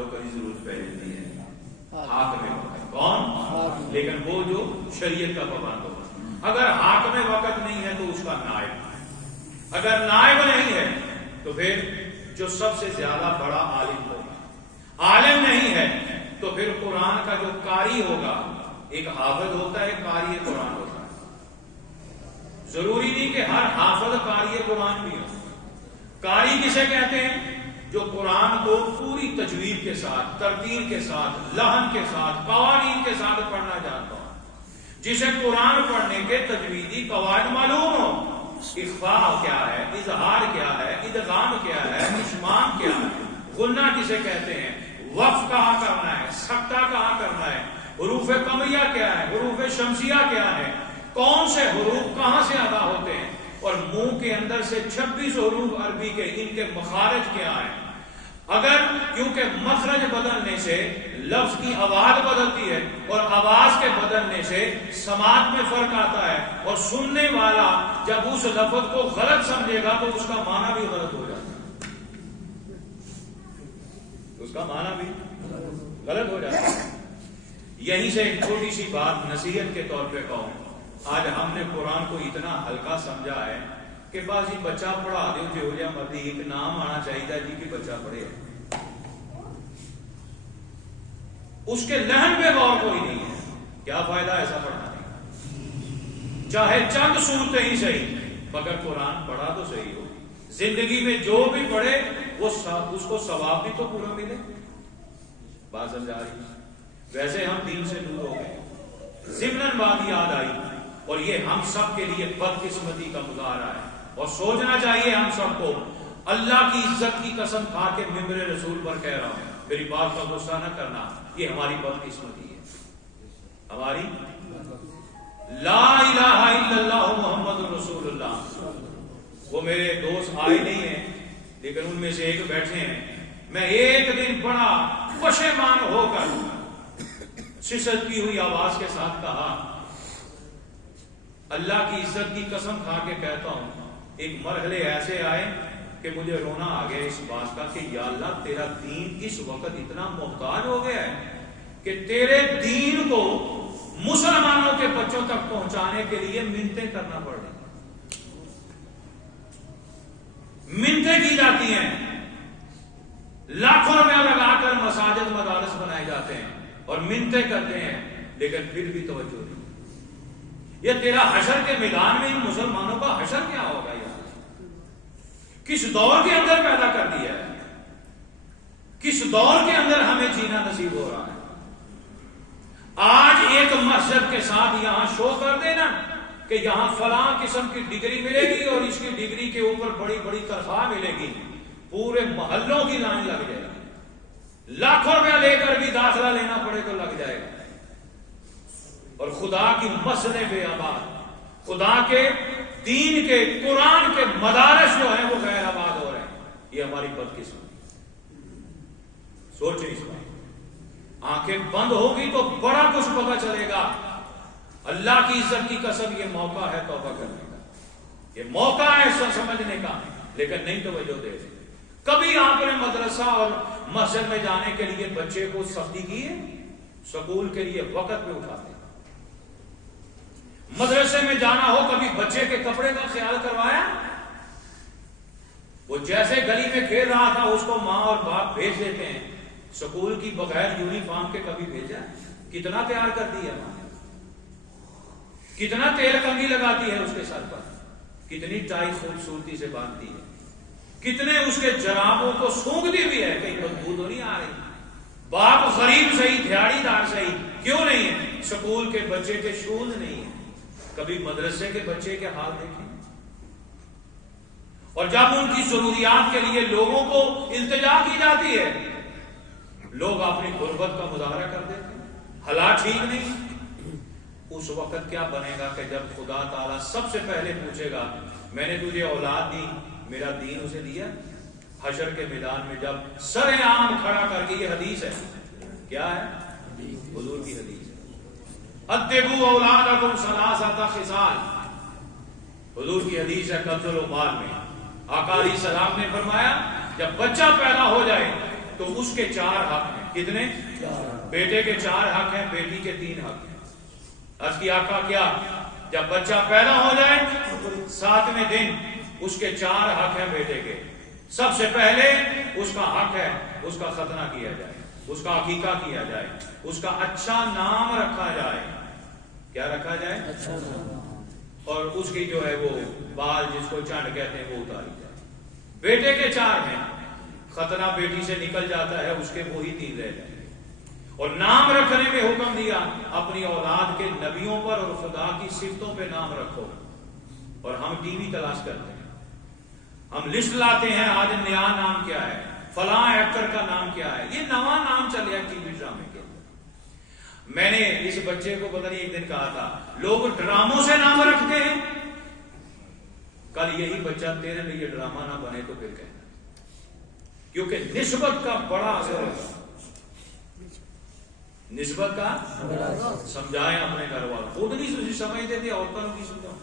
Follow کرنے کی ضرورت پہ جاتی ہے حاکم وقت کون؟ لیکن وہ جو شریعت کا پابند ہو. اگر حاکم وقت نہیں ہے تو اس کا نائب، اگر نائب نہیں ہے تو پھر جو سب سے زیادہ بڑا عالم ہوگا. عالم نہیں ہے تو پھر قرآن کا جو قاری ہوگا، ایک حافظ ہوتا ہے، قاری قرآن ہوتا ہے. ضروری نہیں کہ ہر حافظ قاری قرآن بھی ہو. قاری کسے کہتے ہیں؟ جو قرآن کو پوری تجوید کے ساتھ، ترتیل کے ساتھ، لحن کے ساتھ، قوانین کے ساتھ پڑھنا جانتا ہو، جسے قرآن پڑھنے کے تجویدی قواعد معلوم ہو. اخفاء کیا ہے، اظہار کیا ہے، ادغام کیا ہے، اشمام کیا ہے، غنہ کسے کہتے ہیں، وقف کہاں کرنا ہے، سکتہ کہاں کرنا ہے، حروف قمریہ کیا ہے، حروف شمسیہ کیا ہے، کون سے حروف کہاں سے ادا ہوتے ہیں، اور منہ کے اندر سے 26 حروف عربی کے ان کے مخارج کیا ہیں. اگر کیونکہ مخرج بدلنے سے لفظ کی آواز بدلتی ہے اور آواز کے بدلنے سے سماعت میں فرق آتا ہے، اور سننے والا جب اس لفظ کو غلط سمجھے گا تو اس کا معنی بھی غلط ہو جاتا ہے، اس کا معنی بھی غلط ہو جاتا ہے. یہیں سے ایک چھوٹی سی بات نصیحت کے طور پہ کہوں. آج ہم نے قرآن کو اتنا ہلکا سمجھا ہے کہ بس یہ بچہ پڑھا دے جو ہو جائے مرضی، ایک نام آنا چاہیے جی کہ بچہ پڑھے، اس کے لہن پہ غور کوئی نہیں ہے. کیا فائدہ ایسا پڑھنا نہیں؟ چاہے چند صورتیں ہی صحیح، مگر قرآن پڑھا تو صحیح ہو. زندگی میں جو بھی پڑھے وہ اس کو ثواب بھی تو پورا ملے. بات سمجھ آ رہی؟ ویسے ہم دین سے دور ہو گئے. ضمناً بات یاد آئی، اور یہ ہم سب کے لیے بدقسمتی کا مظاہرہ ہے، اور سوچنا چاہیے ہم سب کو. اللہ کی عزت کی قسم کھا کے ممبر رسول پر کہہ رہا ہوں، میری بات کا غصہ نہ کرنا، یہ ہماری بدقسمتی ہے. ہماری لا الہ الا اللہ محمد رسول اللہ. وہ میرے دوست آئے نہیں ہیں لیکن ان میں سے ایک بیٹھے ہیں. میں ایک دن بڑا پشیمان ہو کر سسکتی ہوئی آواز کے ساتھ کہا، اللہ کی عزت کی قسم کھا کے کہتا ہوں، ایک مرحلے ایسے آئے کہ مجھے رونا آ گیا اس بات کا کہ یا اللہ تیرا دین اس وقت اتنا محتاج ہو گیا ہے کہ تیرے دین کو مسلمانوں کے بچوں تک پہنچانے کے لیے منتیں کرنا پڑ رہی ہیں. منتیں کی جاتی ہیں، لاکھوں روپیہ لگا کر مساجد مدارس بنائے جاتے ہیں اور منتیں کرتے ہیں، لیکن پھر بھی توجہ نہیں. یہ تیرا حشر کے میدان میں ان مسلمانوں کا حشر کیا ہوگا؟ یار کس دور کے اندر پیدا کر دیا ہے، کس دور کے اندر ہمیں جینا نصیب ہو رہا ہے. آج ایک مسجد کے ساتھ یہاں شو کر دینا کہ یہاں فلاں قسم کی ڈگری ملے گی اور اس کی ڈگری کے اوپر بڑی بڑی تنخواہ ملے گی، پورے محلوں کی لائن لگ جائے گی، لاکھوں روپیہ لے کر بھی داخلہ لینا پڑے تو لگ جائے گا. اور خدا کی مسجدیں بے آباد، خدا کے دین کے قرآن کے مدارس جو ہیں وہ غیر آباد ہو رہے ہیں. یہ ہماری بدقسمتی. سوچیں اس بات. آنکھیں بند ہوگی تو بڑا کچھ پتہ چلے گا. اللہ کی عزت کی قسم یہ موقع ہے توبہ کرنے کا، یہ موقع ہے سمجھنے کا، لیکن نہیں توجہ دے رہے. کبھی آپ نے مدرسہ اور مسجد میں جانے کے لیے بچے کو سختی کی ہے؟ سکول کے لیے وقت پہ اٹھاتے. مدرسے میں جانا ہو کبھی بچے کے کپڑے کا خیال کروایا؟ وہ جیسے گلی میں کھیل رہا تھا اس کو ماں اور باپ بھیج دیتے ہیں. سکول کی بغیر یونیفارم کے کبھی بھیجا؟ کتنا تیار کرتی ہے ماں، کتنا تیل کنگھی لگاتی ہے اس کے سر پر، کتنی ٹائی خوبصورتی سے باندھتی ہے، کتنے اس کے جرابوں کو سونگتی بھی ہے، کہیں بدبو تو نہیں آ رہی. باپ غریب صحیح، دیہڑی دار صحیح، کیوں نہیں ہے؟ سکول کے بچے کے شوز نہیں ہیں. کبھی مدرسے کے بچے کے حال دیکھیں. اور جب ان کی ضروریات کے لیے لوگوں کو التجا کی جاتی ہے، لوگ اپنی غربت کا مظاہرہ کر دیتے ہیں، حالات ٹھیک نہیں. اس وقت کیا بنے گا کہ جب خدا تعالیٰ سب سے پہلے پوچھے گا میں نے تجھے اولاد دی، میرا دین اسے دیا؟ حشر کے میدان میں جب سر عام کھڑا کر کے، یہ حدیث ہے، کیا ہے؟ حضور کی حدیث ہے، ادبوا اولادکم ثلاثۃ خصال. حضور کی حدیث ہے کنز العمال میں. آقا علیہ السلام نے فرمایا جب بچہ پیدا ہو جائے تو اس کے 4 حق ہیں. کتنے؟ بیٹے کے 4 حق ہیں, بیٹی کے 3 حق ہیں. عرض کیا آقا کیا؟ جب بچہ پیدا ہو جائے 7ویں دن اس کے 4 حق ہیں بیٹے کے. سب سے پہلے اس کا حق ہے اس کا ختنہ کیا جائے, اس کا عقیقہ کیا جائے, اس کا اچھا نام رکھا جائے. کیا رکھا جائے؟ اچھا نام. اور اس کی جو ہے وہ بال جس کو چانڈ کہتے ہیں وہ اتاری جائے. بیٹے کے 4 ہیں, ختنہ بیٹی سے نکل جاتا ہے اس کے وہی 3 رہ جائیں. اور نام رکھنے میں حکم دیا اپنی اولاد کے نبیوں پر اور خدا کی صفتوں پہ نام رکھو. اور ہم ٹی وی تلاش کرتے ہیں, ہم لسٹ لاتے ہیں آج نیا نام کیا ہے, فلاں ایکٹر کا نام کیا ہے. یہ نواں نام چلے ٹی وی ڈرامے کے. میں نے اس بچے کو پتہ نہیں ایک دن کہا تھا لوگ ڈراموں سے نام رکھتے ہیں. کل یہی بچہ تیرے لیے ڈرامہ نہ بنے تو پھر کہنا, کیونکہ نسبت کا بڑا اثر ہے. نسبت کا سمجھائیں اپنے گھر والوں, خود نہیں سمجھتے تھے اور کی سمجھاؤ.